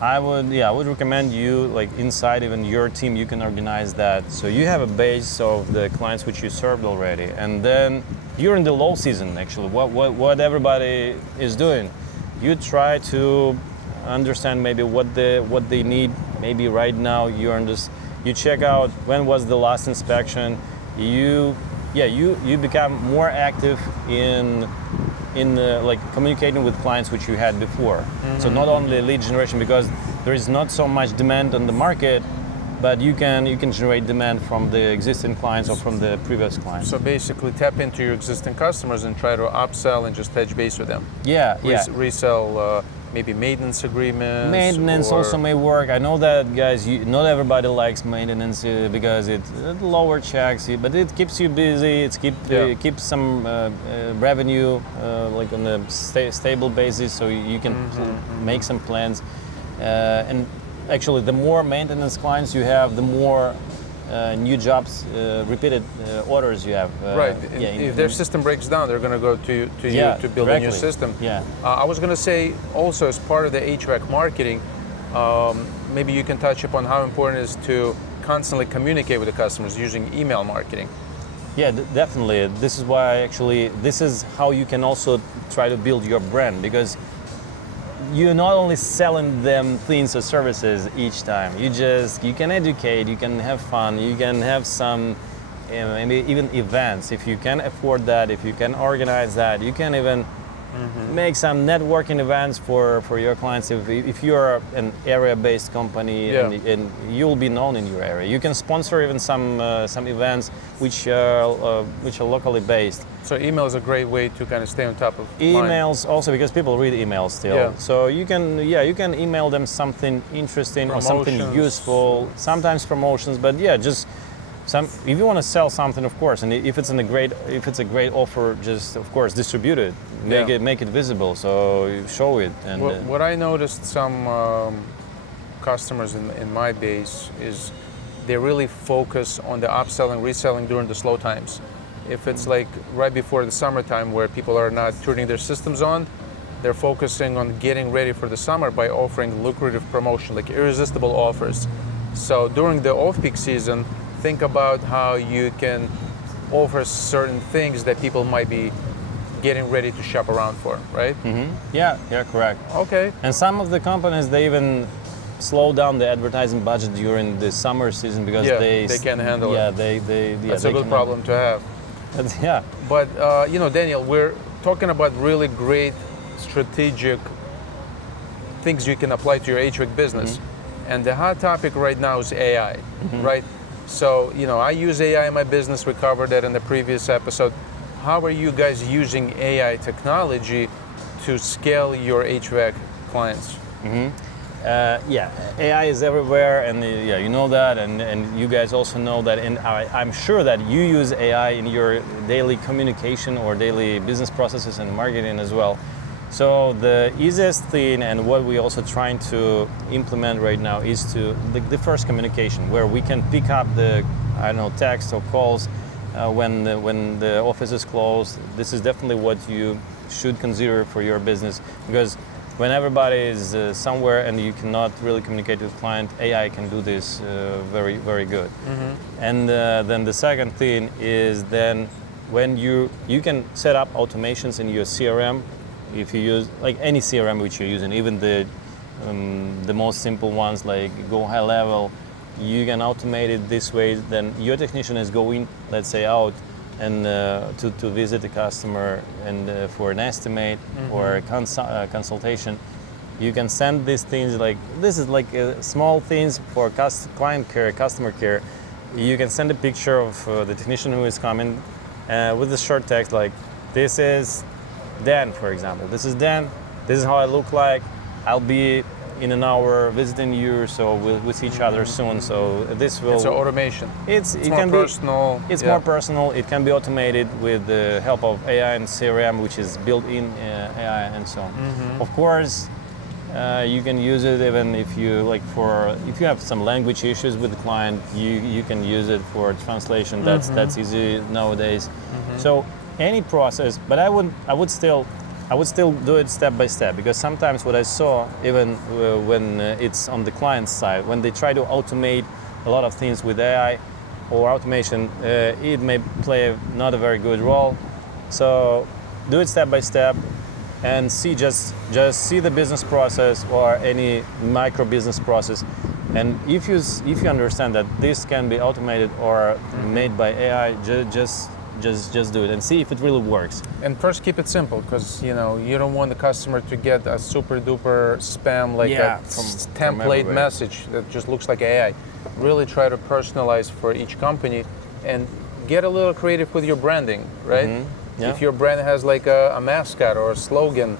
I would recommend you, like inside even your team, you can organize that. So you have a base of the clients which you served already, and then you're in the low season actually. What everybody is doing, you try to understand maybe what they need. Maybe right now you check out when was the last inspection. You become more active in like communicating with clients which you had before. So not only lead generation, because there is not so much demand on the market, but you can generate demand from the existing clients or from the previous clients. So basically tap into your existing customers and try to upsell and just touch base with them. Resell maybe maintenance agreements. Maintenance also may work. I know that, guys, not everybody likes maintenance because it lower checks, but it keeps you busy. It keeps some revenue like on a stable basis, so you can make some plans. And actually, the more maintenance clients you have, the more new jobs, repeated orders you have. Right. If their system breaks down, they're going to go to you to build a new system. I was going to say also, as part of the HVAC marketing, maybe you can touch upon how important it is to constantly communicate with the customers using email marketing. Yeah, definitely. This is why this is how you can also try to build your brand, because you're not only selling them things or services each time. You can educate, you can have fun, you can have some maybe even events. If you can afford that, if you can organize that, you can even make some networking events for your clients. If you're an area-based company and you'll be known in your area, you can sponsor even some events which are locally based. So email is a great way to kind of stay on top of emails mind. Also, because people read emails still. So you can email them something interesting or something useful. Sometimes promotions, but just if you want to sell something, of course, and if it's a great offer, just of course distribute it, make it visible, so you show it. And what I noticed some customers in my base is they really focus on the upselling, reselling during the slow times. If it's like right before the summertime where people are not turning their systems on, they're focusing on getting ready for the summer by offering lucrative promotion, like irresistible offers. So during the off-peak season, think about how you can offer certain things that people might be getting ready to shop around for, right? Yeah, correct. Okay. And some of the companies, they even slow down the advertising budget during the summer season because Yeah, they can't handle it. That's a good cannot- problem to have. Yeah. But Daniel, we're talking about really great strategic things you can apply to your HVAC business. And the hot topic right now is AI, right? So, I use AI in my business. We covered that in the previous episode. How are you guys using AI technology to scale your HVAC clients? AI is everywhere, and you know that, and you guys also know that, and I'm sure that you use AI in your daily communication or daily business processes and marketing as well. So the easiest thing, and what we also trying to implement right now, is to the first communication, where we can pick up the text or calls when the office is closed. This is definitely what you should consider for your business, because when everybody is somewhere and you cannot really communicate with the client, AI can do this very, very good. And then the second thing is then when you can set up automations in your CRM. If you use like any CRM which you're using, even the most simple ones like Go High Level, you can automate it this way. Then your technician is going, let's say, out and to visit the customer and for an estimate or a consultation. You can send these things like this is like small things for client care, customer care. You can send a picture of the technician who is coming with the short text like, this is Dan, for example. This is Dan. This is how I look like. I'll be in an hour visiting you, so we'll see each other soon. So this will. It's an automation. It more can personal. It's more personal. It can be automated with the help of AI and CRM, which is built-in AI and so on. Of course, you can use it even if you if you have some language issues with the client. You can use it for translation. That's easy nowadays. So any process, but I would still do it step by step, because sometimes what I saw, even when it's on the client side, when they try to automate a lot of things with AI or automation, it may play not a very good role. So do it step by step and just see the business process or any micro business process. And if you understand that this can be automated or made by AI, just do it and see if it really works. And first, keep it simple, because you don't want the customer to get a super duper spam template message that just looks like AI. Really try to personalize for each company and get a little creative with your branding, right? If your brand has like a mascot or a slogan,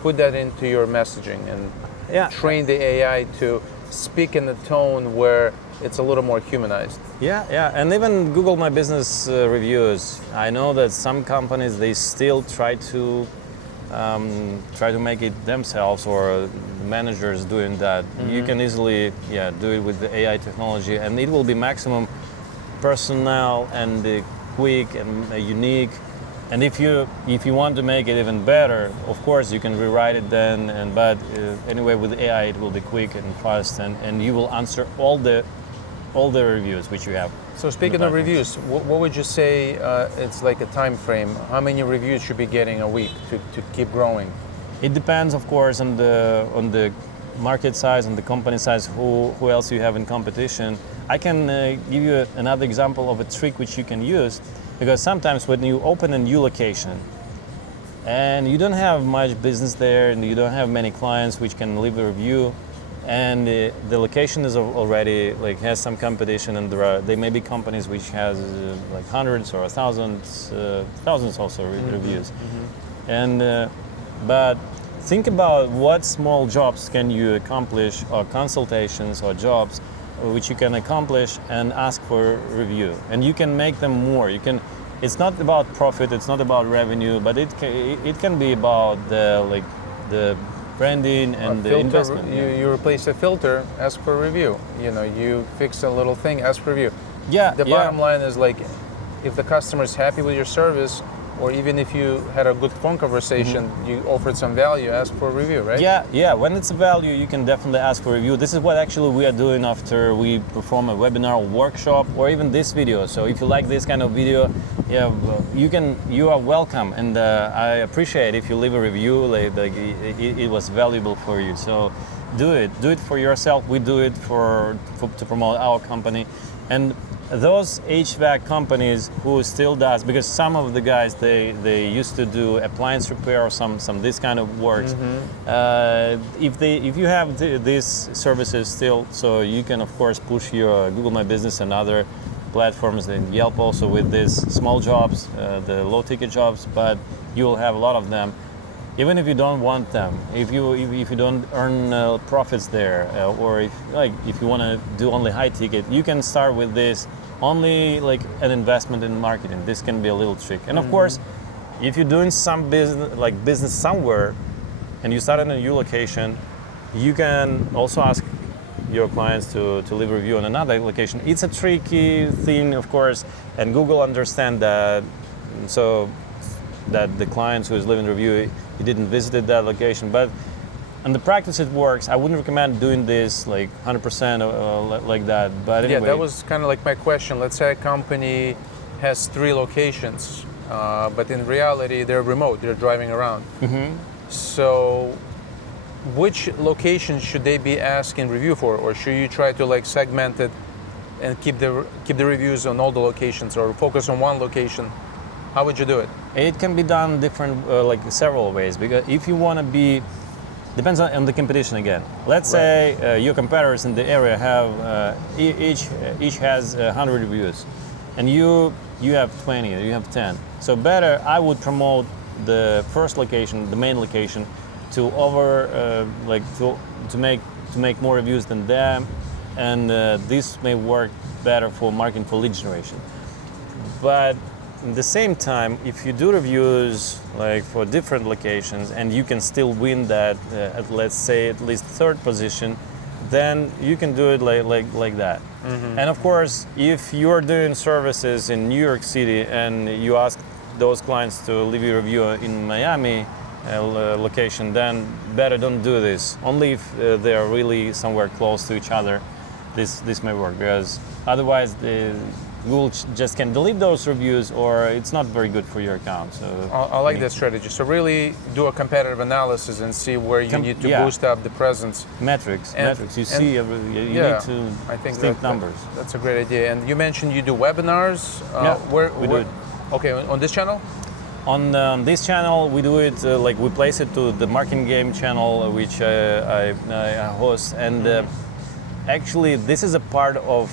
put that into your messaging and train the AI to speak in a tone where it's a little more humanized. Yeah, and even Google My Business reviews. I know that some companies, they still try to make it themselves, or managers doing that. You can easily do it with the AI technology, and it will be maximum personal and quick and unique. And if you want to make it even better, of course you can rewrite it then. But anyway, with AI it will be quick and fast, and you will answer all the reviews which you have. So speaking of reviews, what would you say it's like a time frame? How many reviews should be getting a week to keep growing? It depends, of course, on the market size, on the company size, who else you have in competition. I can give you another example of a trick which you can use, because sometimes when you open a new location and you don't have much business there and you don't have many clients which can leave a review, and the location is already has some competition, and there may be companies which has hundreds or thousands also reviews. And but think about what small jobs can you accomplish, or consultations or jobs which you can accomplish and ask for review, and you can make them more. It's not about profit, it's not about revenue, but it can be about the branding and the investment. You replace a filter, ask for a review. You fix a little thing, ask for a review. The bottom line is if the customer is happy with your service, or even if you had a good phone conversation, you offered some value, ask for a review, right? Yeah. When it's a value, you can definitely ask for a review. This is what actually we are doing after we perform a webinar, workshop, or even this video. So if you like this kind of video, you are welcome, and I appreciate if you leave a review. Like it was valuable for you. So do it for yourself. We do it to promote our company, and those HVAC companies who still does, because some of the guys they used to do appliance repair or some this kind of works. If you have these services still, so you can of course push your Google My Business and other platforms and Yelp also with these small jobs, the low ticket jobs, but you will have a lot of them. Even if you don't want them, if you don't earn profits there, or if you want to do only high ticket, you can start with this only like an investment in marketing. This can be a little trick. And of course, if you're doing some business somewhere, and you start in a new location, you can also ask your clients to leave a review on another location. It's a tricky thing, of course, and Google understand that, so that the clients who is leaving a review, he didn't visit that location. But in the practice, it works. I wouldn't recommend doing this like 100% like that. But anyway. Yeah, that was kind of like my question. Let's say a company has 3 locations, but in reality, they're remote. They're driving around. So which location should they be asking review for, or should you try to like segment it and keep the reviews on all the locations, or focus on one location? How would you do it? It can be done different, like several ways, because if you want to be, depends on the competition again. Let's say your competitors in the area have each has 100 reviews, and you have 20, you have 10. So better, I would promote the first location, the main location, to make more reviews than them, and this may work better for marketing for lead generation. But at the same time, if you do reviews like for different locations and you can still win that at, let's say, at least 3rd position, then you can do it like that. And of course, if you're doing services in New York City and you ask those clients to leave a review in Miami location, then better don't do this. Only if they are really somewhere close to each other, this may work, because otherwise Google just can delete those reviews, or it's not very good for your account. So I like that strategy. So really do a competitive analysis and see where you need to boost up the presence. Metrics. You see, you need to think numbers. That's a great idea. And you mentioned you do webinars. Where we do it. Okay, on this channel? On this channel, we do it we place it to the Marketing Game channel, which I host. And actually, this is a part of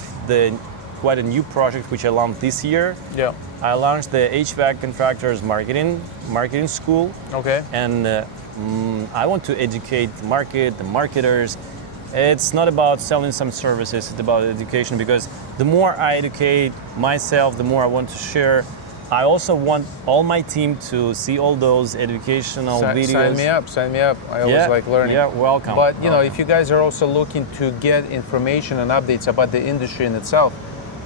quite a new project which I launched this year. Yeah. I launched the HVAC Contractors Marketing School. Okay. And I want to educate the marketers. It's not about selling some services, it's about education, because the more I educate myself, the more I want to share. I also want all my team to see all those educational videos. Sign me up. I always like learning. Yeah, welcome. But if you guys are also looking to get information and updates about the industry in itself,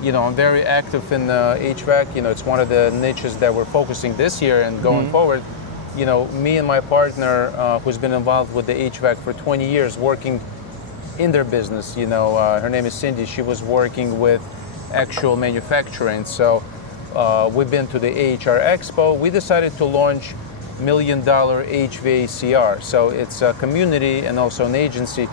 I'm very active in HVAC. It's one of the niches that we're focusing this year and going forward. Me and my partner, who's been involved with the HVAC for 20 years, working in their business. Her name is Cindy. She was working with actual manufacturing. So we've been to the AHR Expo. We decided to launch $1 Million HVACR. So it's a community and also an agency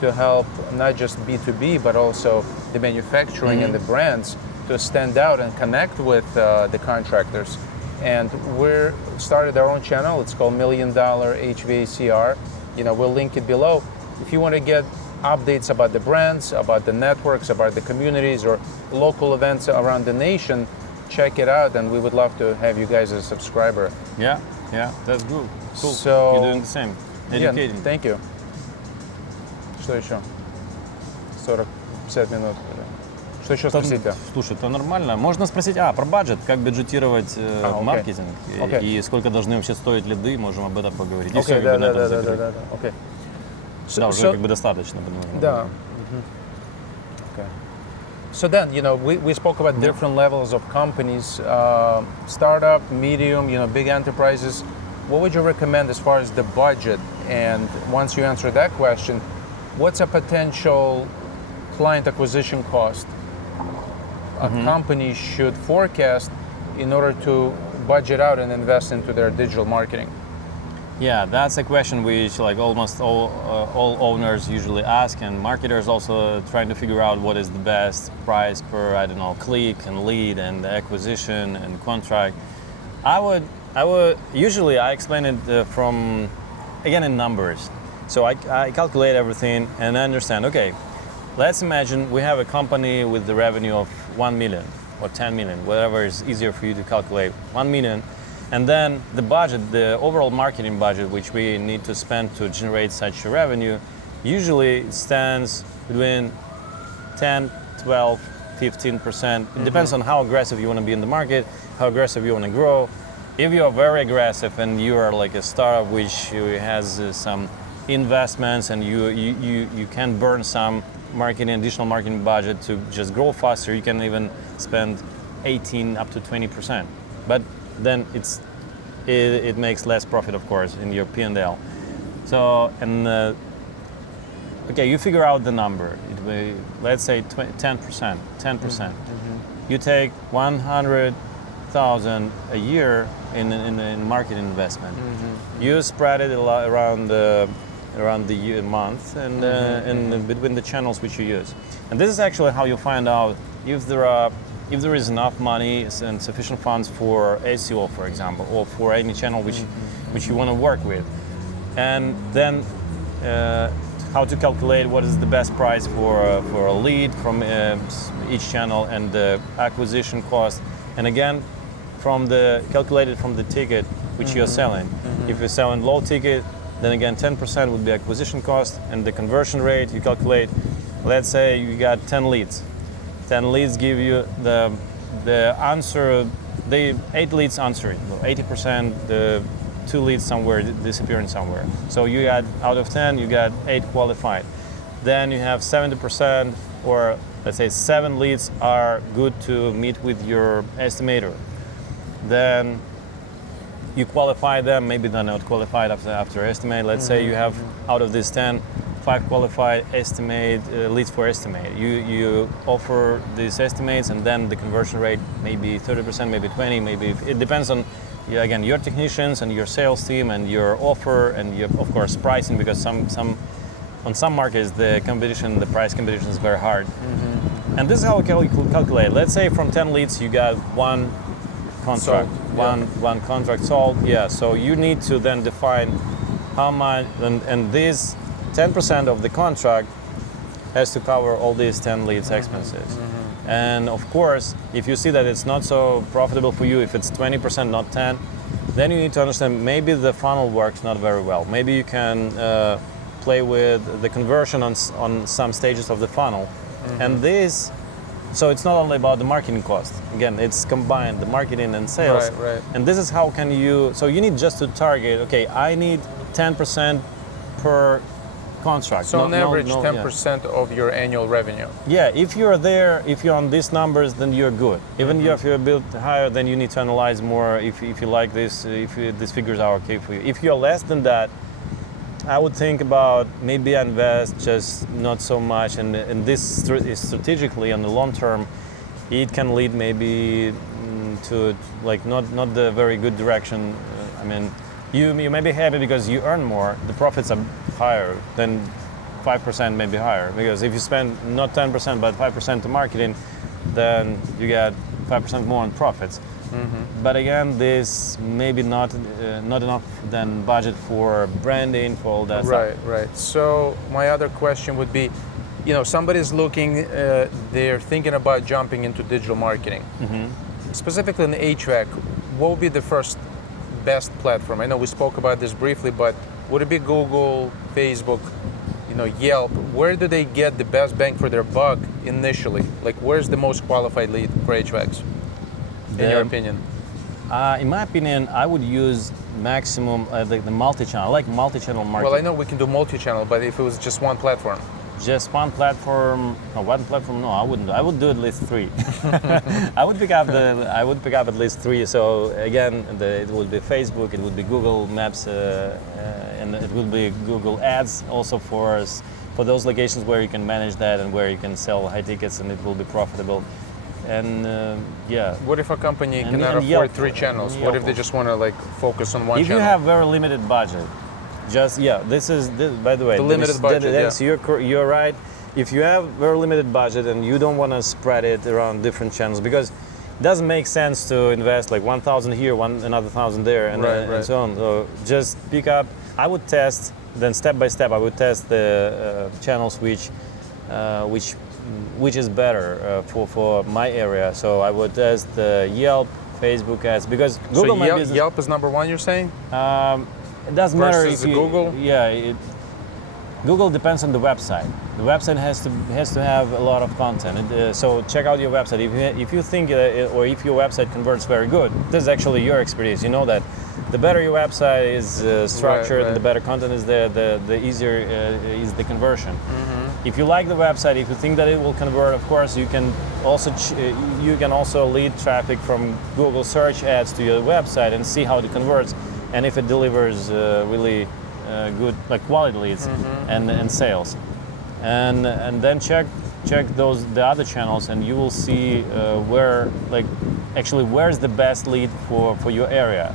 to help not just B2B, but also the manufacturing and the brands to stand out and connect with the contractors. And we're started our own channel. It's called $1 Million HVACR. We'll link it below. If you want to get updates about the brands, about the networks, about the communities, or local events around the nation, check it out, and we would love to have you guys as a subscriber. Yeah, that's good. Cool. So, you're doing the same. Educating. Yeah, thank you. Что еще? 40-50 минут. Что еще спросить? Слушай, это нормально. Можно спросить, про бюджет, как бюджетировать маркетинг, и сколько должны вообще стоить лиды, можем об этом поговорить. Окей, да. Да, уже как бы достаточно. Да. So then, we spoke about different levels of companies, startup, medium, big enterprises. What would you recommend as far as the budget? And once you answer that question, what's a potential client acquisition cost a company should forecast in order to budget out and invest into their digital marketing? Yeah, that's a question which almost all owners usually ask, and marketers also trying to figure out what is the best price per, I don't know, click and lead and acquisition and contract. I would usually I explain it from, again, in numbers. So I calculate everything and I understand, okay, let's imagine we have a company with the revenue of 1 million or 10 million, whatever is easier for you to calculate, 1 million. And then the budget, the overall marketing budget, which we need to spend to generate such a revenue, usually stands between 10, 12, 15%. It depends on how aggressive you want to be in the market, how aggressive you want to grow. If you are very aggressive and you are like a startup which has some investments and you can burn some additional marketing budget to just grow faster, you can even spend 18 up to 20%. But then it makes less profit, of course, in your P&L. So, okay, you figure out the number. Let's say 10%. You take 100,000 a year in marketing investment. You spread it around the month and between the channels which you use. And this is actually how you find out if there is enough money and sufficient funds for SEO, for example, or for any channel which you want to work with. And then how to calculate what is the best price for a lead from each channel and the acquisition cost. And again, calculated from the ticket which you're selling. If you're selling low ticket, then again 10% would be acquisition cost, and the conversion rate you calculate. Let's say you got 10 leads. 10 leads give you the answer. 8 leads answer it. 80%, the 2 leads somewhere disappearing somewhere. So you got out of 10, you got 8 qualified. Then you have 70%, or let's say 7 leads are good to meet with your estimator. Then you qualify them, maybe they're not qualified after estimate. Let's say you have out of this 10, 5 qualified leads for estimate. You offer these estimates, and then the conversion rate maybe 30%, maybe 20, maybe it depends on again your technicians and your sales team and your offer and your, of course, pricing, because on some markets the price competition is very hard. And this is how we calculate. Let's say from 10 leads you got 1 contract, one contract sold. Yeah, so you need to then define how much, and this 10% of the contract has to cover all these 10 leads expenses. And of course, if you see that it's not so profitable for you, if it's 20%, not 10, then you need to understand maybe the funnel works not very well. Maybe you can play with the conversion on some stages of the funnel. And this, so it's not only about the marketing cost. Again, it's combined, the marketing and sales. Right. And this is how can you, so you need just to target, okay, I need 10% per contract. So on average, 10% of your annual revenue. Yeah, if you're there, if you're on these numbers, then you're good. Even if you're a bit higher, then you need to analyze more if you like this, if these figures are okay for you. If you're less than that, I would think about maybe invest just not so much, and this is strategically on the long term, it can lead maybe to like not the very good direction. I mean, you may be happy because you earn more, the profits are higher than 5%, maybe higher, because if you spend not 10% but 5% to marketing, then you get 5% more on profits. But again, this maybe not enough then budget for branding, for all that stuff. Right. So my other question would be, somebody's looking, they're thinking about jumping into digital marketing. Specifically in the HVAC, what would be the first best platform? I know we spoke about this briefly, but would it be Google, Facebook, Yelp? Where do they get the best bang for their buck initially? Like, where's the most qualified lead for HVACs? In your opinion? In my opinion, I would use maximum the multi-channel. I like multi-channel marketing. Well, I know we can do multi-channel, but if it was just one platform. just one platform. No, one platform. No, I wouldn't. I would do at least 3. I would pick up at least 3. So again, it would be Facebook, it would be Google Maps, and it will be Google Ads also for those locations where you can manage that and where you can sell high tickets and it will be profitable. And yeah. What if a company cannot afford Yelp, 3 channels? Yelp. What if they just want to like focus on one If channel? you have very limited budget, this is by the way, The limited budget, you're right. If you have very limited budget and you don't want to spread it around different channels, because it doesn't make sense to invest like 1,000 here, another 1,000 there, and, and so on. So just pick up. I would test, then step by step, I would test the channels which is better for my area. So I would test Yelp, Facebook ads, because Google My Business. Yelp is number 1, you're saying? It doesn't matter if you, Google. Yeah, Google depends on the website. The website has to have a lot of content. So check out your website. If you think or if your website converts very good, this is actually your expertise. You know that the better your website is structured, and the better content is there, the easier is the conversion. Mm-hmm. If you like the website, if you think that it will convert, of course you can also lead traffic from Google search ads to your website and see how it converts, and if it delivers really good like quality leads and sales, and then check the other channels, and you will see where's the best lead for your area.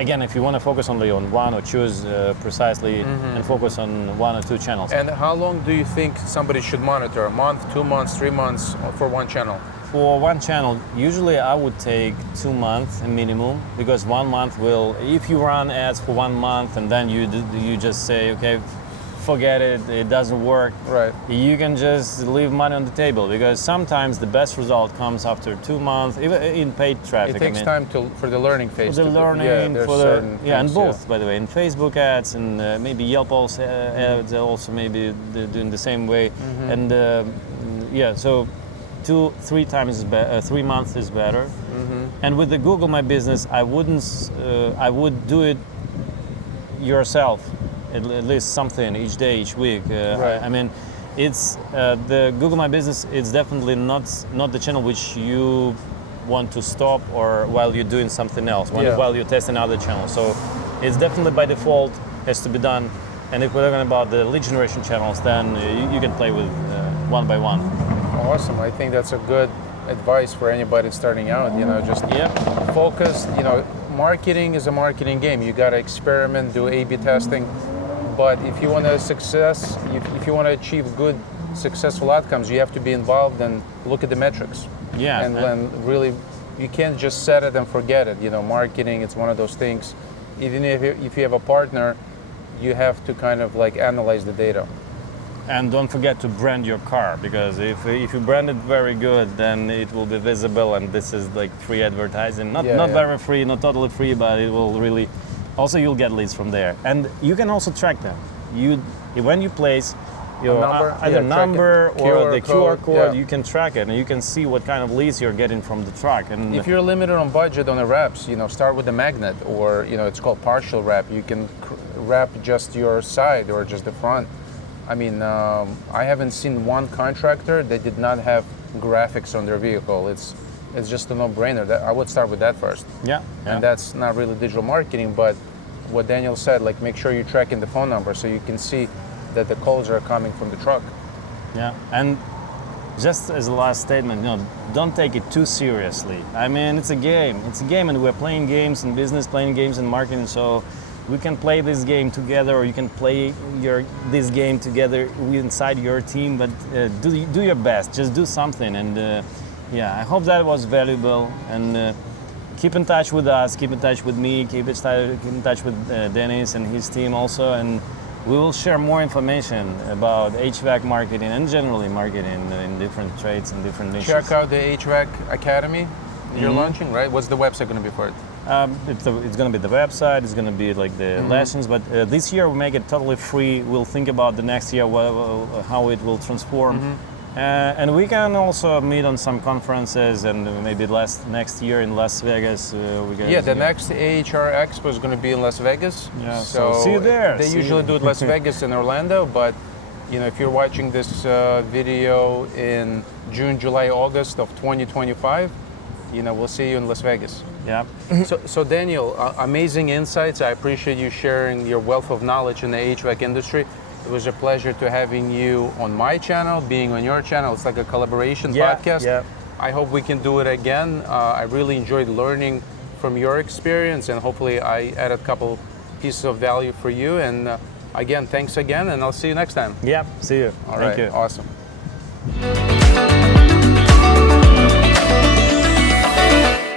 Again, if you want to focus only on one or choose precisely and focus on 1 or 2 channels. And how long do you think somebody should monitor? A month, 2 months, 3 months for one channel? For one channel, usually I would take 2 months minimum, because 1 month if you run ads for 1 month and then you just say, okay, forget it, it doesn't work. Right. You can just leave money on the table, because sometimes the best result comes after 2 months, even in paid traffic. It takes time for the learning phase. For the learning, and both, by the way, in Facebook ads and maybe Yelp also ads are also maybe doing the same way, and so 2-3 times 3 months is better. And with the Google My Business, I would do it yourself, at least something each day, each week. I mean, it's the Google My Business. It's definitely not the channel which you want to stop or while you're doing something else, while you're testing other channels. So it's definitely by default has to be done. And if we're talking about the lead generation channels, then you can play with one by one. Awesome. I think that's a good advice for anybody starting out. Just focus. Marketing is a marketing game. You got to experiment, do A/B testing. But if you want to if you want to achieve good, successful outcomes, you have to be involved and look at the metrics. Yeah. And then really, you can't just set it and forget it. Marketing, it's one of those things. Even if you have a partner, you have to kind of like analyze the data. And don't forget to brand your car, because if you brand it very good, then it will be visible, and this is like free advertising. Not very free, not totally free, but it will really. Also, you'll get leads from there, and you can also track them. When you place your number or the QR code, you can track it, and you can see what kind of leads you're getting from the truck. And if you're limited on budget on the wraps, start with the magnet, or it's called partial wrap. You can wrap just your side or just the front. I mean, I haven't seen one contractor that did not have graphics on their vehicle. It's just a no-brainer. I would start with that first. Yeah. And that's not really digital marketing, but what Daniel said, like make sure you're tracking the phone number so you can see that the calls are coming from the truck. Yeah, and just as a last statement, don't take it too seriously. I mean, it's a game. It's a game, and we're playing games in business, playing games in marketing, so we can play this game together, or you can play this game together inside your team, but do your best. Just do something, and I hope that was valuable. And keep in touch with us, keep in touch with me, keep in touch with Dennis and his team also, and we will share more information about HVAC marketing and generally marketing in different trades and different niches. Check out the HVAC Academy you're launching, right? What's the website going to be for it? It's going to be the website, it's going to be like the lessons, but this year we make it totally free. We'll think about the next year, how it will transform. And we can also meet on some conferences, and maybe next year in Las Vegas. The next AHR Expo is going to be in Las Vegas. Yeah, so see you there. They usually do it Las Vegas and Orlando, but if you're watching this video in June, July, August of 2025, we'll see you in Las Vegas. Yeah. So Daniel, amazing insights. I appreciate you sharing your wealth of knowledge in the HVAC industry. It was a pleasure to having you on my channel, being on your channel. It's like a collaboration podcast. Yeah. I hope we can do it again. I really enjoyed learning from your experience, and hopefully I added a couple pieces of value for you. And again, thanks again, and I'll see you next time. Yeah. See you. All Thank right. you. Awesome.